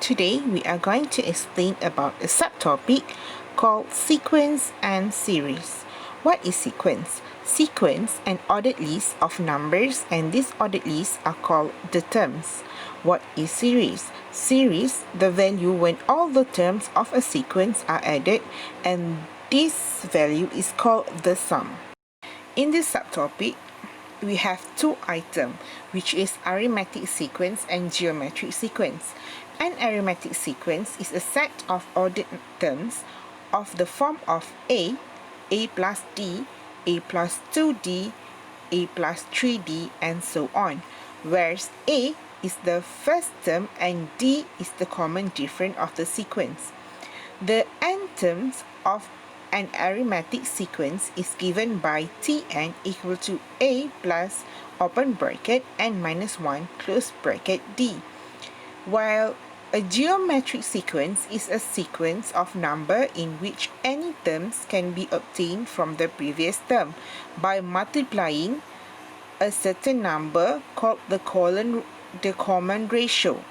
Today we are going to explain about a subtopic called sequence and series. What is sequence? Sequence, an ordered list of numbers, and these ordered lists are called the terms. What is series? Series, the value when all the terms of a sequence are added, and this value is called the sum. In this subtopic, we have two items, which is arithmetic sequence and geometric sequence. An arithmetic sequence is a set of ordered terms of the form of a plus d, a plus 2d, a plus 3d, and so on, whereas a is the first term and d is the common difference of the sequence. The n terms of an arithmetic sequence is given by Tn equal to a plus open bracket n minus 1 close bracket d, while a geometric sequence is a sequence of number in which any terms can be obtained from the previous term by multiplying a certain number called the common ratio.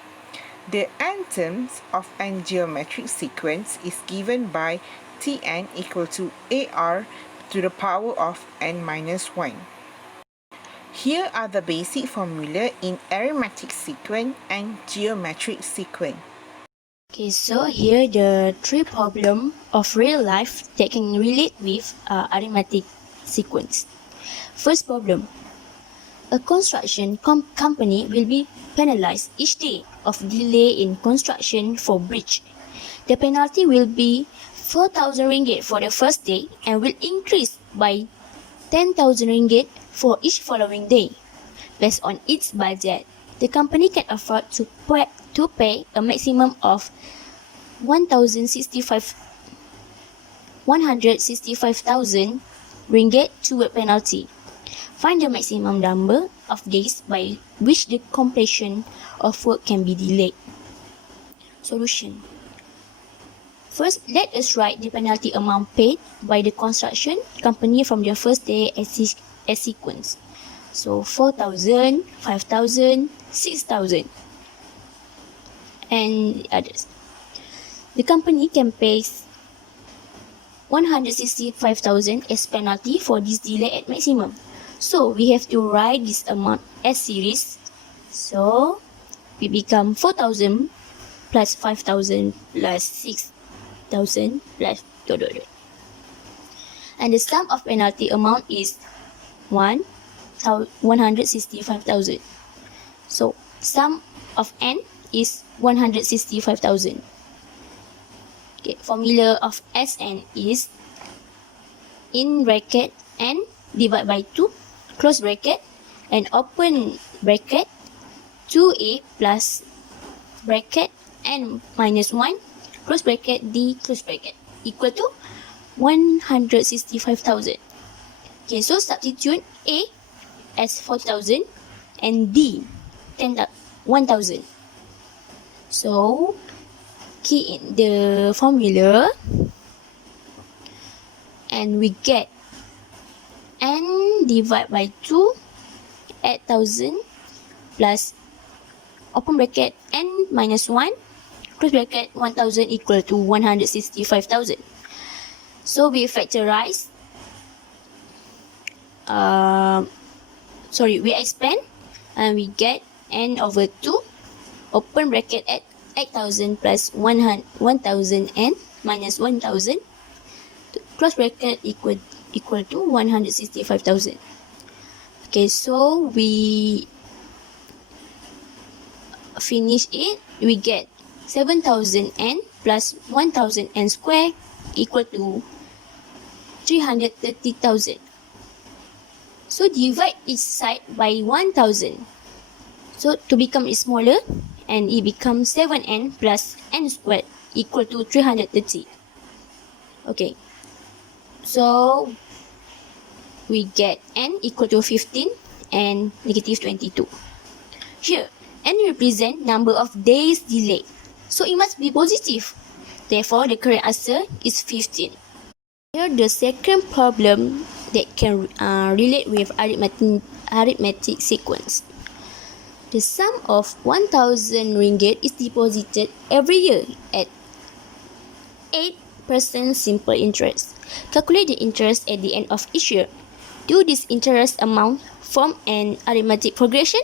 The n terms of a geometric sequence is given by Tn equal to ar to the power of n minus 1. Here are the basic formula in arithmetic sequence and geometric sequence. Okay, so here the three problems of real life that can relate with arithmetic sequence. First problem. A construction company will be penalized each day of delay in construction for bridge. The penalty will be 4,000 ringgit for the first day and will increase by 10,000 ringgit for each following day. Based on its budget, the company can afford to pay a maximum of 165,000 ringgit toward penalty. Find the maximum number of days by which the completion of work can be delayed. Solution. First, let us write the penalty amount paid by the construction company from their first day as sequence. So 4,000, 5,000, 6,000 and others. The company can pay 165,000 as penalty for this delay at maximum. So we have to write this amount as series. So we become 4,000 plus 5,000 plus 6,000 plus ... And the sum of penalty amount is 165,000. So sum of n is 165,000. Okay, formula of Sn is in bracket n divided by 2 close bracket and open bracket 2a plus bracket n minus 1 close bracket d close bracket equal to 165,000. Okay, so substitute a as 4,000 and d 1,000. So key in the formula and we get n divided by 2 at 1,000 plus open bracket n minus 1 close bracket 1,000 equal to 165,000. So we factorize, we expand and we get n over 2 open bracket at 8,000 plus 1,000 n minus 1,000 close bracket equal to 165,000. Okay, so we finish it. We get 7,000 n plus 1,000 n squared equal to 330,000. So divide each side by 1,000. So to become it smaller, and it becomes 7n plus n squared equal to 330. Okay, so we get n equal to 15 and negative 22. Here, n represent number of days delay, so it must be positive. Therefore, the correct answer is 15. Here, the second problem that can relate with arithmetic sequence. The sum of 1,000 ringgit is deposited every year at 8% simple interest. Calculate the interest at the end of each year. Do this interest amount form an arithmetic progression?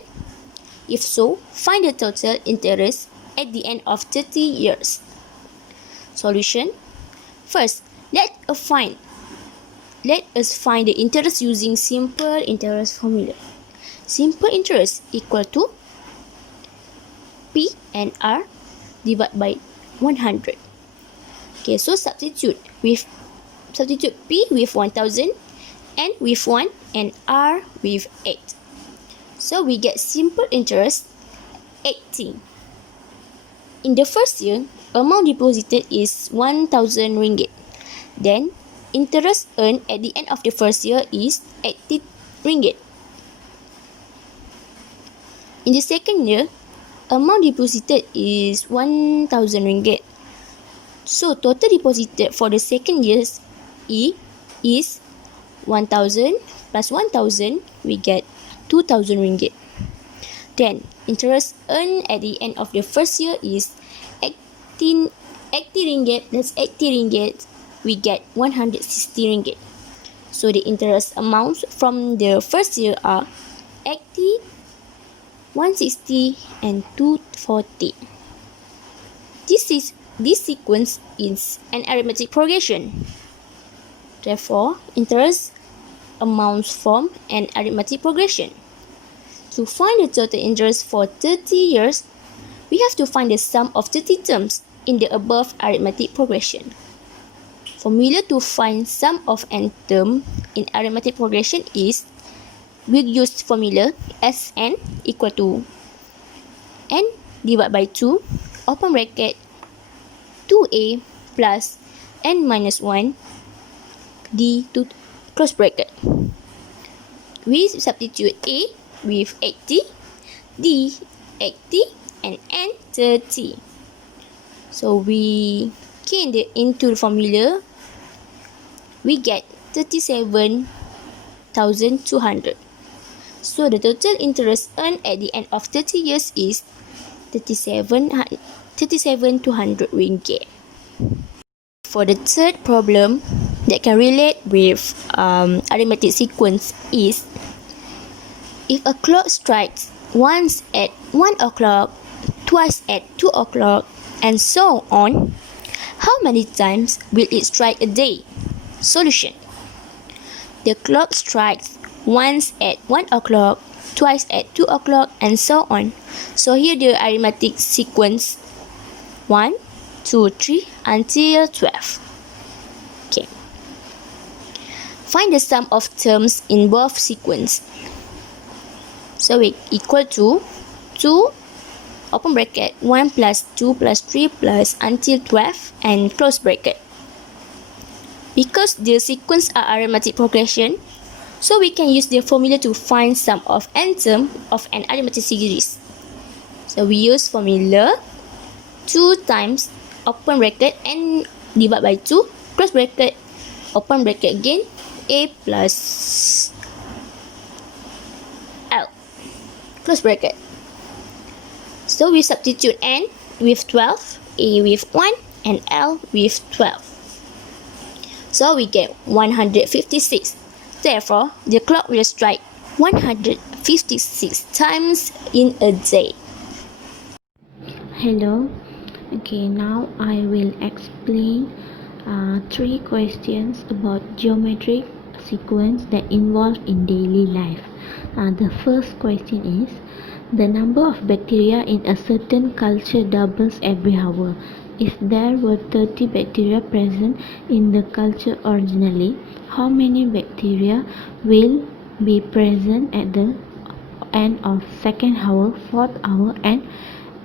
If so, find the total interest at the end of 30 years. Solution. First, let us find the interest using simple interest formula. Simple interest equal to P and R divided by 100. Okay, so substitute P with 1000, N with 1, and R with 8. So we get simple interest 18. In the first year, amount deposited is 1,000 ringgit. Then, interest earned at the end of the first year is 80 ringgit. In the second year, amount deposited is 1,000 ringgit. So, total deposited for the second year is 1,000 plus 1,000, we get 2,000 ringgit. Then, interest earned at the end of the first year is 80 ringgit plus 80 ringgit, we get 160 ringgit. So, the interest amounts from the first year are 80, 160, and 240. This sequence is an arithmetic progression. Therefore, interest amounts form an arithmetic progression. To find the total interest for 30 years, we have to find the sum of 30 terms in the above arithmetic progression. Formula to find sum of n term in arithmetic progression is, we use formula Sn equal to n divided by 2, open bracket, 2a plus n minus 1 d to close bracket. We substitute a with 80, d 80, and n 30. So we key into the formula, we get 37,200. So the total interest earned at the end of 30 years is 37,200 ringgit. For the third problem that can relate with arithmetic sequence is, if a clock strikes once at 1 o'clock, twice at 2 o'clock, and so on, how many times will it strike a day? Solution. The clock strikes once at 1 o'clock, twice at 2 o'clock, and so on. So here the arithmetic sequence 1, 2, 3 until 12. Okay. Find the sum of terms in both sequence. So we equal to 2, open bracket, 1 plus 2 plus 3 plus until 12, and close bracket. Because the sequence are arithmetic progression, so we can use the formula to find sum of n term of an arithmetic series. So we use formula 2 times, open bracket, n divided by 2, close bracket, open bracket again, a plus l, close bracket. So we substitute n with 12, a with 1, and l with 12. So we get 156. Therefore, the clock will strike 156 times in a day. Hello. Okay, now I will explain 3 questions about geometric sequence that involve in daily life. The first question is, the number of bacteria in a certain culture doubles every hour. If there were 30 bacteria present in the culture originally, how many bacteria will be present at the end of second hour, fourth hour, and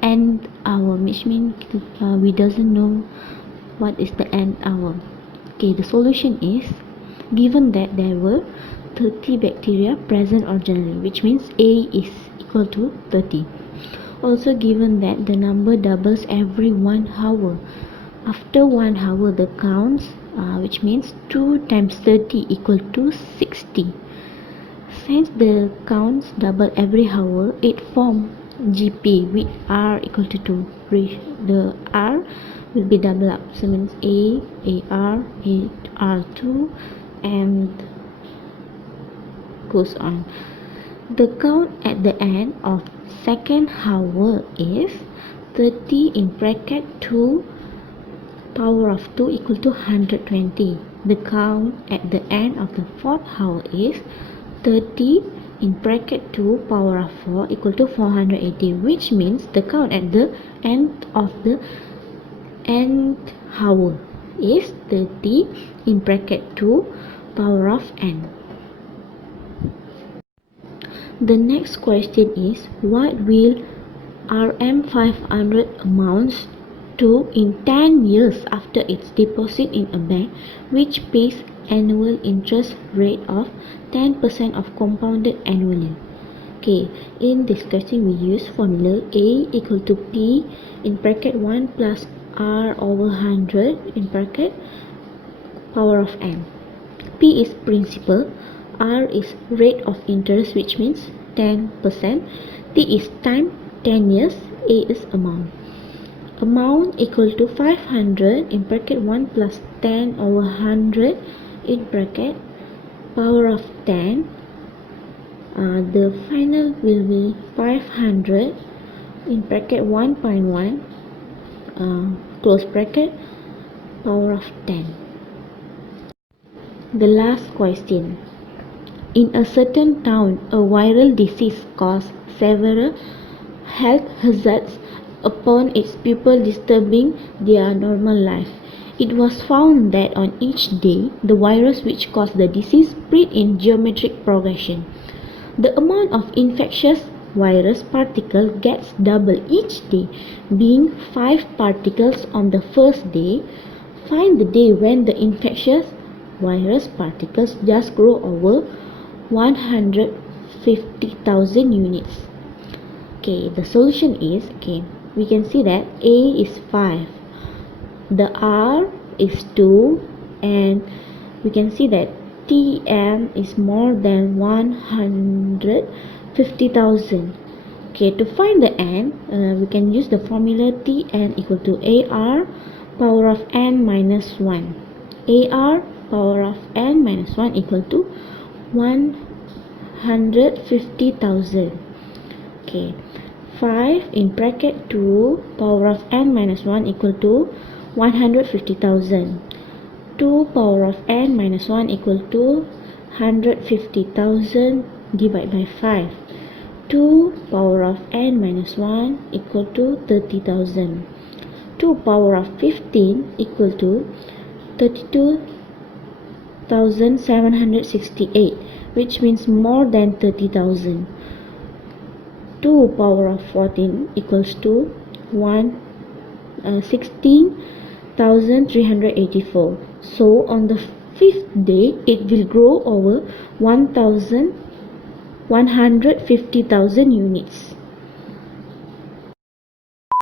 end hour, which means we doesn't know what is the end hour. Okay, the solution is, given that there were 30 bacteria present originally, which means A is equal to 30. Also given that the number doubles every 1 hour. After 1 hour, the counts, which means 2 times 30 equal to 60. Since the counts double every hour, it forms GP with R equal to 2. The R will be double up, so means AR, AR2, and goes on. The count at the end of second hour is 30 in bracket 2 power of 2 equal to 120. The count at the end of the fourth hour is 30 in bracket 2 power of 4 equal to 480, which means the count at the end of the nth hour is 30 in bracket 2 power of n. The next question is, what will RM500 amounts to in 10 years after its deposit in a bank which pays annual interest rate of 10% of compounded annually? Okay, in this question we use formula A equal to P in bracket 1 plus R over 100 in bracket power of n. P is principal, R is rate of interest, which means 10%, T is time, 10 years, A is amount. Amount equal to 500 in bracket 1 plus 10 over 100 in bracket power of 10. The final will be 500 in bracket 1.1 close bracket power of 10. The last question. In a certain town, a viral disease caused several health hazards upon its people, disturbing their normal life. It was found that on each day, the virus which caused the disease spread in geometric progression. The amount of infectious virus particle gets double each day, being 5 particles on the first day. Find the day when the infectious virus particles just grow over 150,000 units. Okay, the solution is, we can see that A is 5, the R is 2, and we can see that Tm is more than 150,000. Okay, to find the n, we can use the formula Tn equal to AR power of n minus 1. AR power of n minus 1 equal to 150,000. Okay, 5 in bracket 2 power of n minus 1 equal to 150,000. 2 power of n minus 1 equal to 150,000 divided by 5. 2 power of n minus 1 equal to 30,000. 2 power of 15 equal to 32,768, which means more than 30,000. 2 power of 14 equals to 16,384. So on the 5th day, it will grow over 150,000 units.